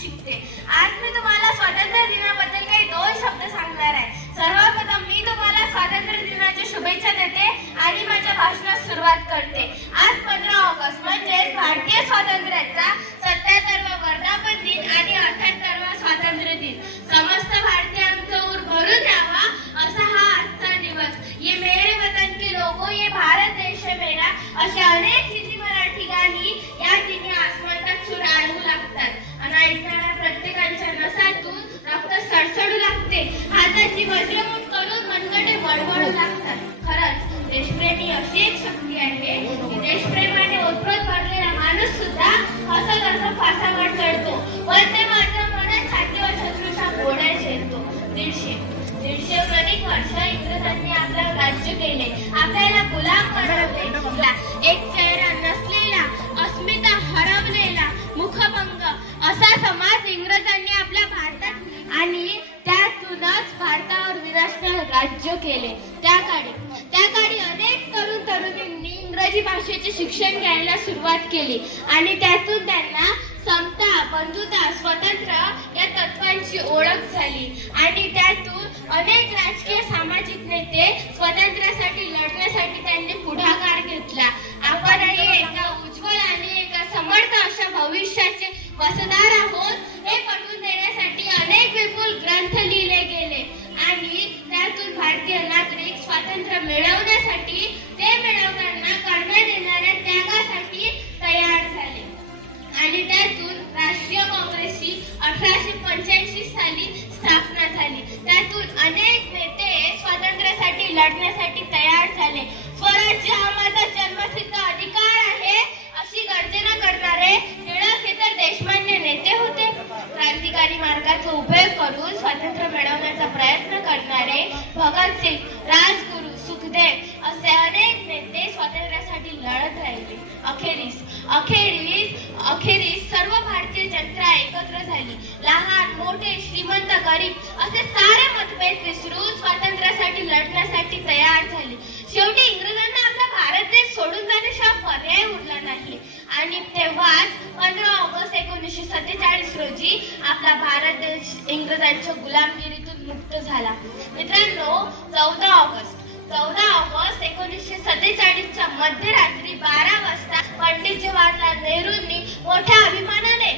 शिकते। आज मी तुम्हाला स्वातंत्र्य दिनाबद्दल काही 2 शब्द सांगणार आहे। सर्वप्रथम मी तुम्हाला स्वातंत्र्य दिनाच्या शुभेच्छा देते आणि माझ्या भाषणास सुरुवात करते। आज 15 ऑगस्ट म्हणजे भारतीय स्वातंत्र्याचा 77वा वर्धापन दिन आणि 78वा स्वातंत्र्य दिन। समस्त भारतीयांचा उर भरून यावा असा हा आजचा दिवस। ये मेरे वतन के लोगों, ये भारत देश है मेरा अशा अनेक हिंदी मराठी गाणी या दिनी आसमानात सूर आळवू लागतात आणि ऐकणाऱ्या प्रत्येकाच्या नसातून रक्त सळसळू लागते, हाताची वज्रमुठ करून मनगटे वळवळू लागतात। खरंच देशप्रेमी अशी एक शक्ती आहे की देशप्रेमाने ओतप्रोत भरलेला माणूस सुद्धा हसत हसत फासावर चढतो, वंदे मातरम म्हणत छातीवर शत्रूच्या गोळ्या झेलतो। 150 अधिक वर्ष इंग्रजांनी आपलं राज्य केले, आपल्याला गुलाम बनवले। एक चेहरा नसलेला, अस्मिता हरवलेला, मुखभंग असा समाज इंग्रजांनी आपल्या भारतात आणि त्यातूनच भारतावर विनाशकाल राज्य केले। त्या काळी अनेक तरुण तरुणींनी इंग्रजी भाषेचे शिक्षण घ्यायला सुरुवात केली आणि त्यातून त्यांना समता, बंधुता, स्वतंत्र या तत्वांची ओळख झाली आणि त्यातून अनेक राजकीय सामाजिक नेते स्वातंत्र्यासाठी लढण्यासाठी त्यांनी पुढाकार घेतला। आपणही एका उज्ज्वल आणि एका समर्थ अशा भविष्याचे वसदार आहोत हे पटवून देण्यासाठी अनेक विपुल ग्रंथ लिहिले गेले आणि त्यातून भारतीय नागरिक स्वातंत्र्य मिळवण्यासाठी ते मिळवताना करण्यात येणाऱ्या त्यागासाठी तयार झाले आणि त्यातून राष्ट्रीय काँग्रेसची 1885 साली स्थापना झाली। त्यातून अनेक नेते स्वातंत्र्यासाठी लढण्यासाठी तयार झाले। स्वराज्य हा माझा जन्मसिद्ध अधिकार आहे अशी गर्जना करणारे टिळक हे तर देशमान्य नेते होते। क्रांतिकारी मार्गाचा उपयोग करून स्वातंत्र्य मिळवण्याचा प्रयत्न करणारे भगतसिंग, राजगुरू, सुखदेव असे अनेक नेते स्वातंत्र्यासाठी लढत राहिले। अखेरीस सर्व भारतीय जनता एकत्र झाली। लहान मोठे, श्रीमंत, गरीब असे सारे मतभेद विसरून स्वातंत्र्यासाठी लढण्यासाठी तयार झाले। शेवटी इंग्रजांना आपला भारत देश सोडून जाण्याशिवाय पर्याय उरला नाही आणि तेव्हाच 15 ऑगस्ट 1947 रोजी आपला भारत देश इंग्रजांच्या गुलामगिरीतून मुक्त झाला। मित्रांनो, 14 ऑगस्ट 1947 च्या मध्यरात्री 12 वाजता पंडित जवाहरलाल नेहरूंनी मोठ्या अभिमानाने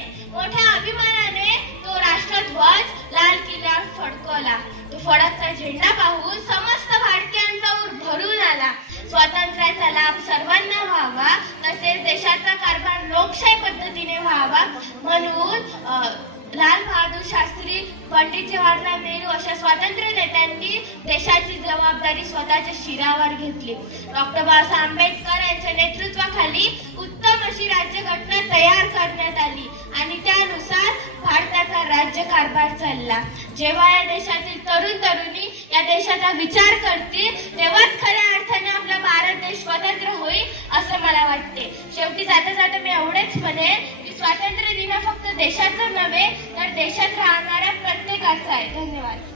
तो राष्ट्रध्वज लाल किल्ल्यावर फडकवला। तो फडकता झेंडा पाहून समस्त भारतीयांचा उर भरून आला। स्वातंत्र्याचा लाभ सर्वांना व्हावा, तसेच देशाचा कारभार लोकशाही पद्धतीने व्हावा म्हणून लाल बहादूर शास्त्री, पंडित जवाहरलाल नेहरू अशा स्वातंत्र्य नेत्यांनी देशाची जबाबदारी स्वतःच्या शिरावर घेतली। डॉक्टर बाबासाहेब आंबेडकर यांच्या नेतृत्वाखाली उत्तम अशी राज्यघटना तयार करण्यात आली आणि त्यानुसार भारताचा राज्यकारभार चालला। जेव्हा या देशातील तरुण तरुणी या देशाचा विचार करतील तेव्हाच खऱ्या अर्थाने आपला भारत देश स्वतंत्र होईल असं मला वाटते। शेवटी जाता जाता मी एवढेच म्हणेन की स्वातंत्र्य दिन फक्त देशाचा नव्हे तर देशात राहणाऱ्या प्रत्येकाचा आहे। धन्यवाद।